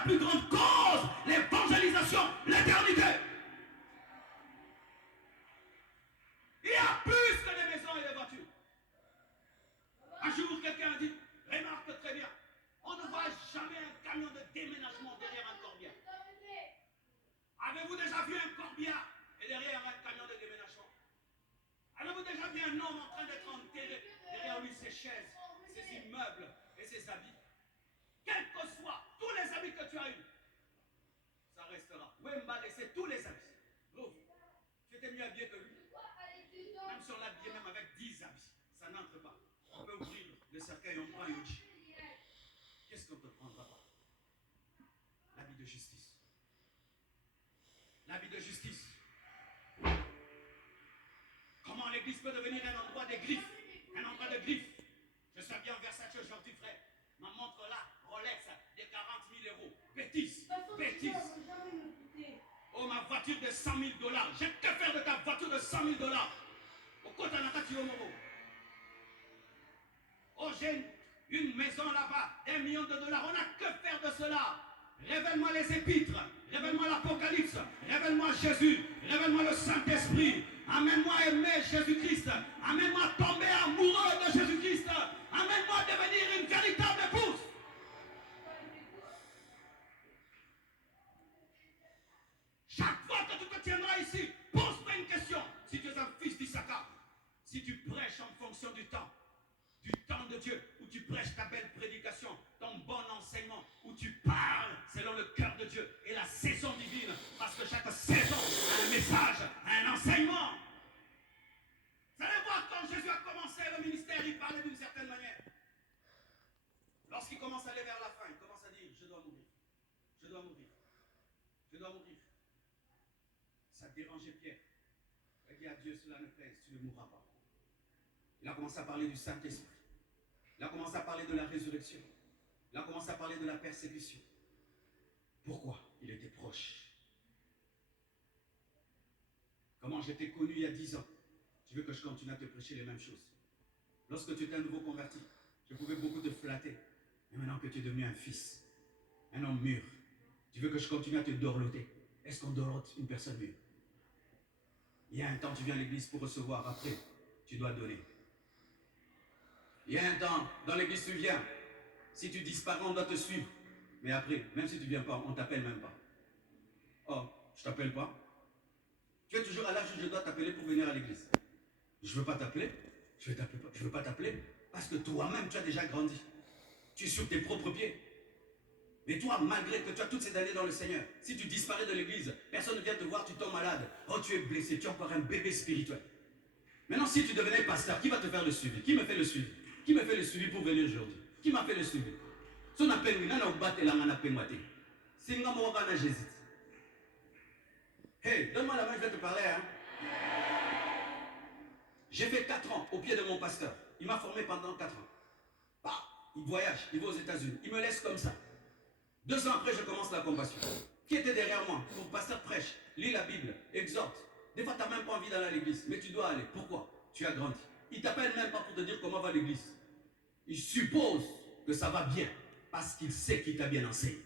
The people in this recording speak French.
la plus grande cause, l'évangélisation, l'éternité. Il y a plus que des maisons et des voitures. Un jour, quelqu'un a dit, remarque très bien, on ne voit jamais un camion de déménagement derrière un corbillard. Avez-vous déjà vu un corbillard et derrière un camion de déménagement? Avez-vous déjà vu un homme en train d'être enterré, derrière lui ses chaises, ses immeubles et ses habits? Quels que soient tous les habits que tu as eus, ça restera. Wemba laissait tous les habits. L'autre, tu étais mieux habillé que lui. Même si on l'habillait même avec 10 habits, ça n'entre pas. On peut ouvrir le cercueil, on prend Yoji. Qu'est-ce qu'on te prendra pas? L'habit de justice. L'habit de justice. Comment l'église peut devenir un endroit de griffes? Un endroit de griffes. Je suis bien Versace aujourd'hui, frère. Ma montre là, Rolex, de 40 000 euros. Bêtise. Bêtise. Oh, ma voiture de 100 000 $. J'ai que faire de ta voiture de 100 000 $? Au côté de la Tiomomo. Oh, j'ai une maison là-bas, $1 million. On n'a que faire de cela. Révèle-moi les épîtres, révèle-moi l'Apocalypse, révèle-moi Jésus, révèle-moi le Saint-Esprit. Amène-moi à aimer Jésus-Christ, amène-moi à tomber amoureux de Jésus-Christ, amène-moi à devenir une véritable épouse. Chaque fois que tu te tiendras ici, pose-toi une question. Si tu es un fils d'Issachar, si tu prêches en fonction du temps de Dieu, où tu prêches ta belle prédication, ton bon enseignement, où tu parles selon le cœur de Dieu et la saison divine, parce que chaque saison a un message, un enseignement. Vous allez voir, quand Jésus a commencé le ministère, il parlait d'une certaine manière. Lorsqu'il commence à aller vers la fin, il commence à dire, je dois mourir, je dois mourir, je dois mourir. Ça dérangeait Pierre. Il dit à Dieu, cela ne plaise, tu ne mourras pas. Il a commencé à parler du Saint-Esprit. Il a commencé à parler de la résurrection. Il a commencé à parler de la persécution. Pourquoi? Il était proche. Comment je t'ai connu il y a 10 ans. Tu veux que je continue à te prêcher les mêmes choses? Lorsque tu étais un nouveau converti, je pouvais beaucoup te flatter. Mais maintenant que tu es devenu un fils, un homme mûr, tu veux que je continue à te dorloter? Est-ce qu'on dorlote une personne mûre? Il y a un temps, tu viens à l'église pour recevoir. Après, tu dois donner. Il y a un temps, dans l'église, tu viens. Si tu disparais, on doit te suivre. Mais après, même si tu ne viens pas, on ne t'appelle même pas. Oh, je ne t'appelle pas. Tu es toujours à l'âge où je dois t'appeler pour venir à l'église. Je ne veux pas t'appeler. Je ne veux pas t'appeler parce que toi-même, tu as déjà grandi. Tu es sur tes propres pieds. Mais toi, malgré que tu as toutes ces années dans le Seigneur, si tu disparais de l'église, personne ne vient te voir, tu tombes malade. Oh, tu es blessé, tu es encore un bébé spirituel. Maintenant, si tu devenais pasteur, qui va te faire le suivi? Qui me fait le suivi? Qui me fait le suivi pour venir aujourd'hui? Qui m'a fait le suivi? Son appel, oui, non, batte la main à pémoité. C'est un moment où j'hésite. Hey, donne-moi la main, je vais te parler. Hein? J'ai fait 4 ans au pied de mon pasteur. Il m'a formé pendant 4 ans. Bah, il voyage, il va aux États-Unis. Il me laisse comme ça. 2 ans après, je commence la compassion. Qui était derrière moi? Mon pasteur prêche, lit la Bible, exhorte. Des fois, tu n'as même pas envie d'aller à l'église, mais tu dois aller. Pourquoi? Tu as grandi. Il ne t'appelle même pas pour te dire comment va l'église. Il suppose que ça va bien, parce qu'il sait qu'il t'a bien enseigné.